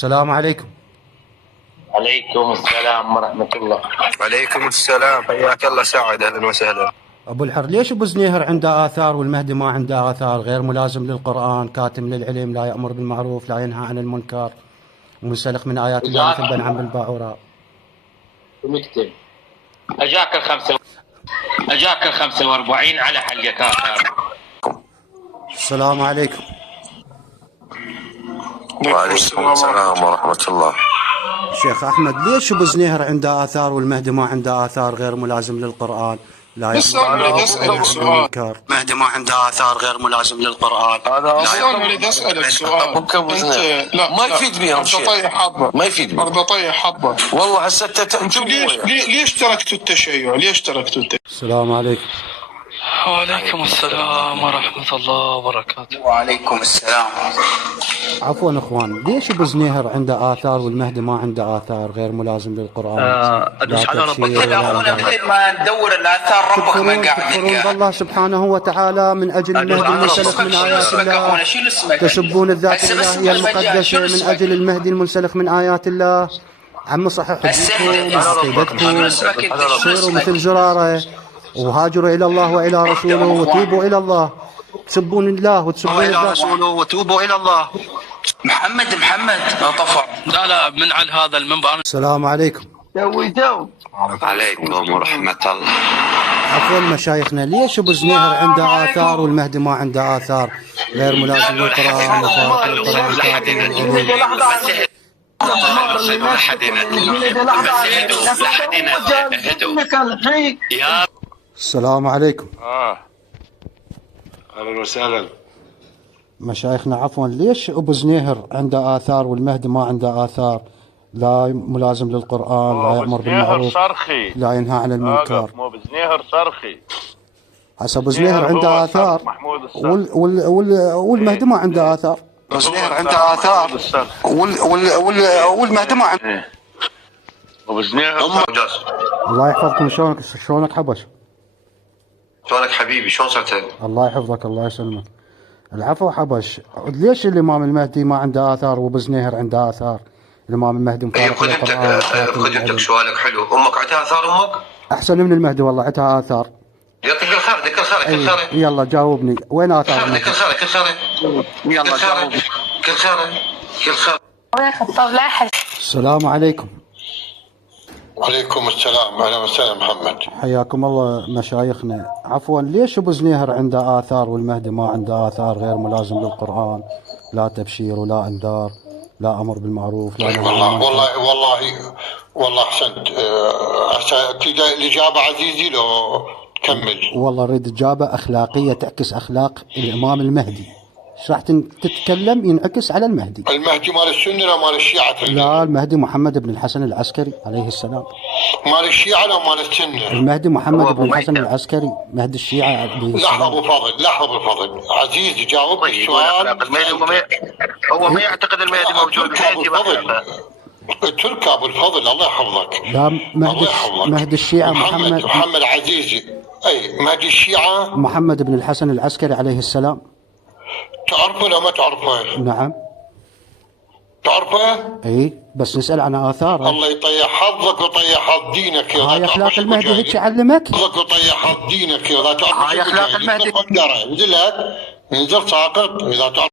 السلام عليكم. عليكم السلام ورحمة الله. وعليكم السلام، حياك الله سعد، اهلا وسهلا. ابو الحر، ليش ابو زنيهر عنده آثار والمهدي ما عنده آثار؟ غير ملازم للقرآن، كاتم للعلم، لا يأمر بالمعروف، لا ينهى عن المنكر، ومنسلخ من آيات الله مثل بن عم الباعوراء. ومكتب أجاك ال 45 على حلقة آثار. السلام عليكم. وعليكم السلام ورحمة الله. شيخ أحمد، ليش ابو زنيهر عنده آثار والمهدي ما عنده آثار؟ غير ملازم للقرآن، لا يأمر بالمعروف، لا ينهى عن المنكر. المهدي ما عنده آثار، غير ملازم للقرآن. أنا أريد أسألك سؤال. أنت لا ما يفيد بيهم شيء. ما يفيد بيهم. أرض طيح حظا. والله هسه أنتم ليش تركتوا التشيع؟ ليش تركتوا التشيع؟ السلام عليكم. وعليكم السلام ورحمة الله وبركاته. وعليكم السلام. عفوا اخوان، ليش ابو زنيهر عنده آثار والمهدي ما عنده آثار؟ غير ملازم للقرآن. ادوس على مثل ما ندور الآثار ربك ما قاعد تكفرون بالله سبحانه وتعالى من أجل المهدي المنسلخ من آيات الله. تسبون الذات الإلهية المقدسة من أجل المهدي المنسلخ من آيات الله. عم صحح حديثكم وعقيدتكم، صيروا مثل زرارة وهاجروا إلى الله وإلى رسوله وتوبوا إلى الله. تسبون الله وتسبون إلى رسوله وتوبوا إلى الله. محمد طفى. لا من على هذا المنبر. السلام عليكم. عليكم ورحمة الله. عفوا مشايخنا، ليش ابو زنيهر عنده آثار والمهدي ما عنده آثار؟ غير ملازم للقرآن وفارق للقرآن كاتم للعلم. السلام عليكم. اهلا وسهلا. مشايخنا عفوا، ليش ابو زنيهر عنده آثار والمهدي ما عنده آثار؟ لا ملازم للقرآن، لا يأمر بالمعروف، لا ينهى عن المنكر. مو بزنيهر صرخي. هسه ابو زنيهر عنده آثار والمهدي ما عنده آثار. ابو زنيهر عنده آثار والمهدي ما عنده. ابو زنيهر الله يحفظكم. شلونك حبش؟ شلونك حبيبي؟ شلون صرت؟ الله يحفظك، الله يسلمك. العفو حبش، ليش الامام المهدي ما عنده آثار وابو زنيهر عنده آثار؟ الامام المهدي مفارق للقرآن. خذ انت سؤالك حلو. امك عندها آثار؟ امك احسن من المهدي والله، عندها آثار. يعطيك الخير. ذكر خيرك. يلا جاوبني، وين آثار المهدي؟ ذكر خيرك. يلا جاوبني. كل خير. السلام عليكم. وعليكم السلام. أهلا وسهلا محمد. حياكم الله مشايخنا. عفوا، ليش ابو زنيهر عنده آثار والمهدي ما عنده آثار؟ غير ملازم للقرآن، لا تبشير ولا انذار، لا امر بالمعروف، لا نهي عن المنكر. والله احسنت. الاجابه عزيزي لو تكمل. والله اريد اجابه اخلاقيه تعكس اخلاق الامام المهدي. ايش راح تتكلم ينعكس على المهدي؟ المهدي مال السنه ولا مال الشيعه؟ لا، المهدي محمد بن الحسن العسكري عليه السلام. مال الشيعه ولا مال السنه؟ المهدي محمد بن الحسن العسكري، مهدي الشيعه عليه السلام. لحظه ابو فضل عزيزي، جاوبني السؤال. هو ما يعتقد المهدي موجود. اترك ابو الفضل، الله يحفظك. لا، مهدي الشيعه محمد عزيزي. اي مهدي الشيعه محمد بن الحسن العسكري عليه السلام. تعرفه ولا ما تعرفه؟ نعم تعرفه؟ اي، بس نسال عن اثاره. الله يطيح حظك ويطيح حظ دينك. هاي اخلاق المهدي هيك يعلمك. حظك ويطيح حظ دينك. هاي اخلاق المهدي. نزل ساقط اذا تعرف